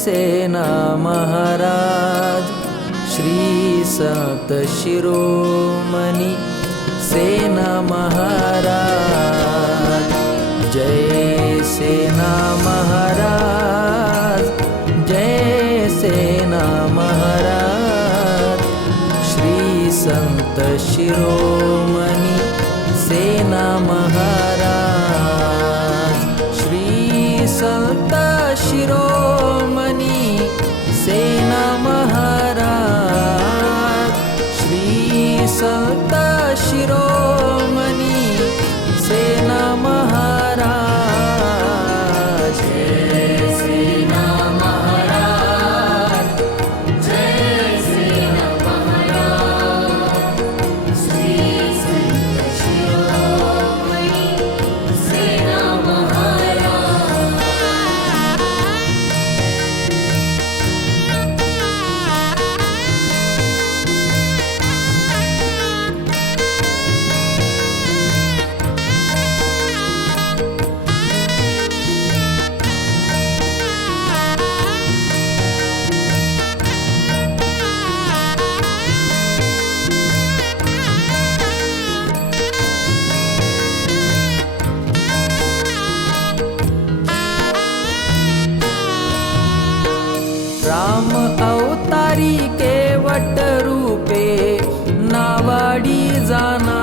सेना महाराज श्री संत शिरोमणी सेना महाराज जय सेना महाराज जय सेना महाराज श्री संत शिरोमणी सेना महाराज श्री संत शिरोमणी सेना महाराज श्री संत शिरोमणी सेना महाराज जय सेना महाराज जय सेना महाराज श्री संत शिरोमणी सेना महाराज राम अवतारी केवट रूपे नावाडी जाना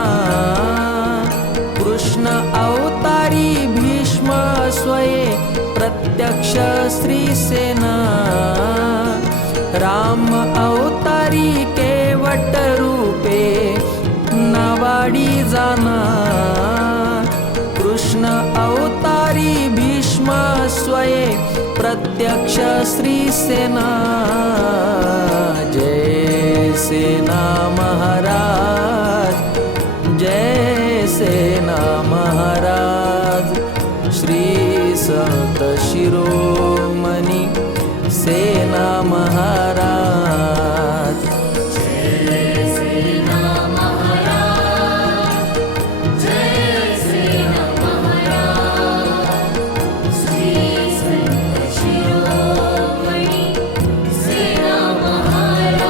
कृष्ण अवतारी भीष्म स्वये प्रत्यक्ष श्री सेना राम अवतारी केवट रूपे नावाडी जाना कृष्ण अवतारी भीष्म स्वये प्रत्यक्ष श्री सेना जय सेना महाराज जय सेना महाराज श्री संत शिरोमणी सेना महाराज जय सेना महाराज जय सेना महाराज श्री संत शिरोमणी सेना महाराज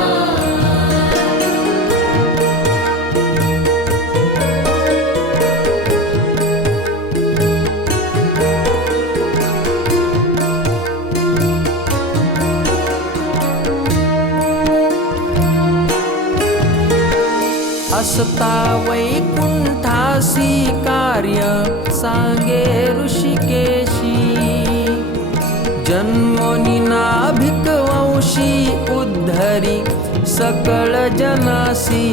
असता वैकुंठासी कार्य सांगे ऋषिकेशी जन्मोनी नाभिकवंशी उद्धरी सकळ जनासी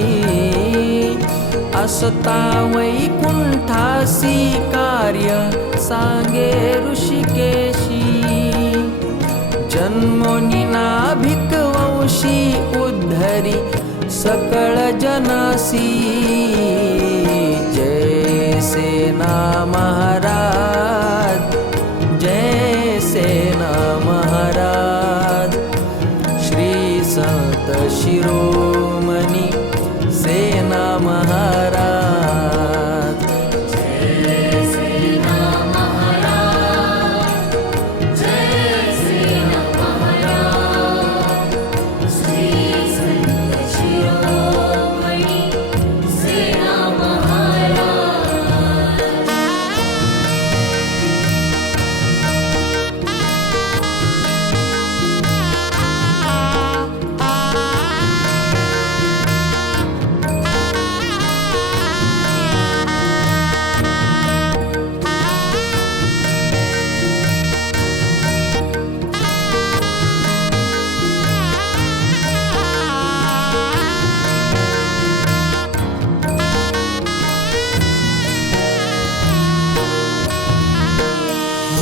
असता वैकुंठासी कार्य सांगे ऋषिकेशी जन्मोनी नाभिकवंशी उद्धरी सकळ जनासी जय सेना महाराज जय सेना महाराज श्री संत शिरोमणी सेना महाराज जय सेना महाराज जय सेना महाराज श्री संत शिरोमणी सेना महाराज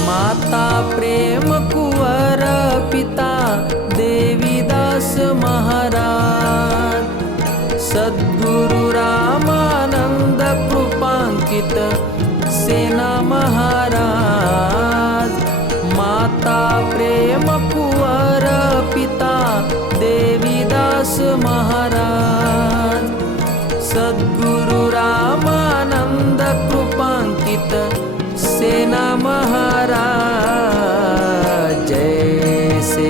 माता प्रेम कुंवर पिता देवीदास महाराज सद्गुरु रामानंद कृपांकित सेना महाराज माता प्रेम कुंवर पिता देवीदास महाराज सद्गुरु रामानंद कृपांकित सेना महाराज जय से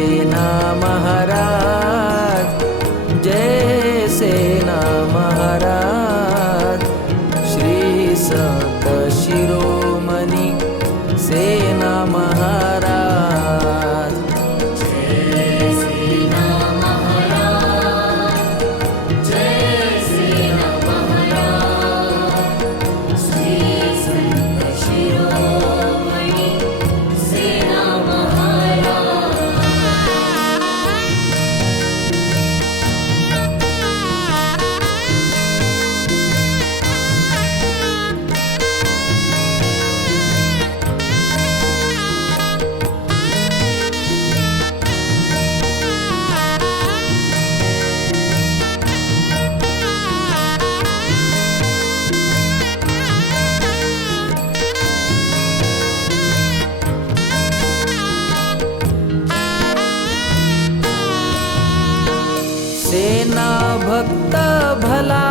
भक्त भला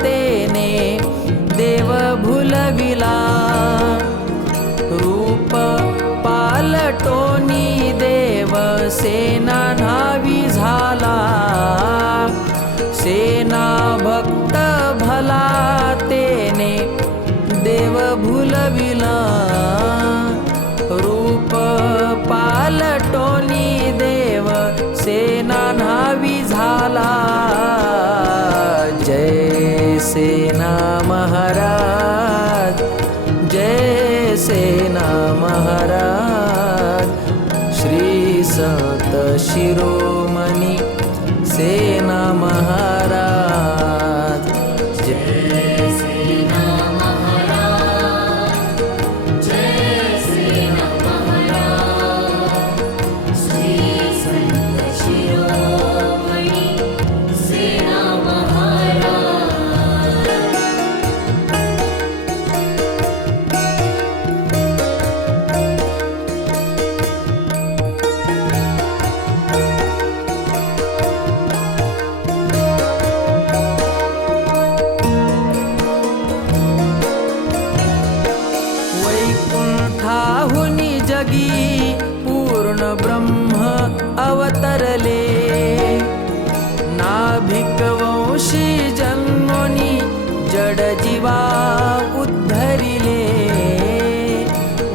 तेने देव भुलविला रूप पालटोनी देव सेना न्हावी झाला सेना भक्त भला तेने देव भुलविला रूप पालटोनी देव सेना न्हावी झाला जय सेना महाराज जय सेना महाराज श्री संत शिरोमणी सेना महाराज जय सेना महाराज जय सेना महाराज श्री संत शिरोमणी सेना महाराज वैकुंठाहुनी जगी पूर्ण ब्रह्म अवतरले नाभिकवंशी जन्मोनी जड जीवा उद्धरिले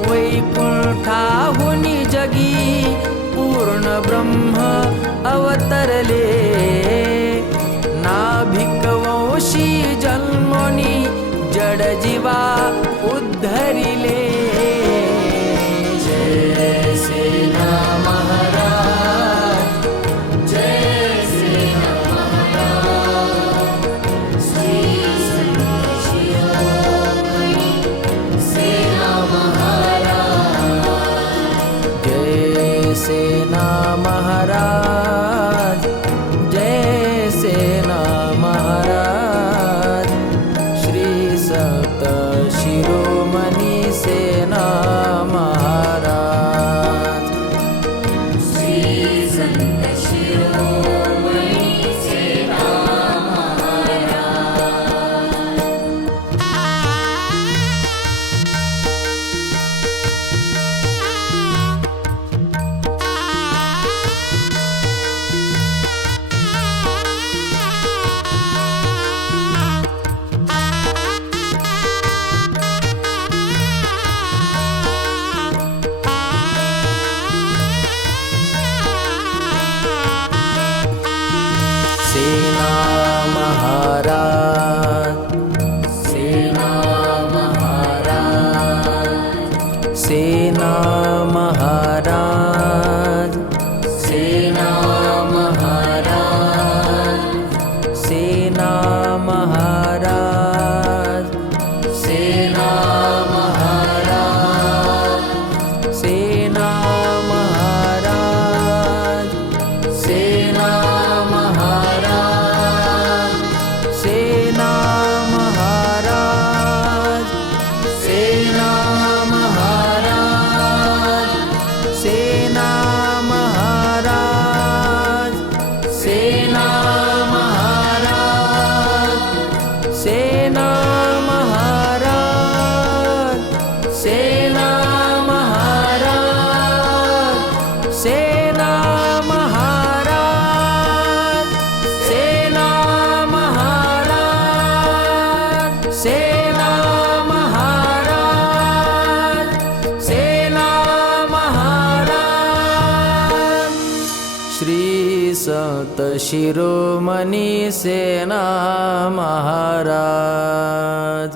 वैकुंठाहुनी जगी पूर्ण ब्रह्म अवतरले नाभिकवंशी जन्मोनी जड जीवा उद्धरिले जय सेना महाराज जय सेना महाराज श्री संत शिरोमणी सेना महाराज जय सेना महाराज जय सेना महाराज श्री संत शिरोमणी सेना महाराज श्री संत शिरोमणी सेना सेना महाराज सेना महाराज सेना महाराज सेना महाराज सेना महाराज सेना महाराज सेना महाराज सेना श्री संत शिरोमणी सेना महाराज।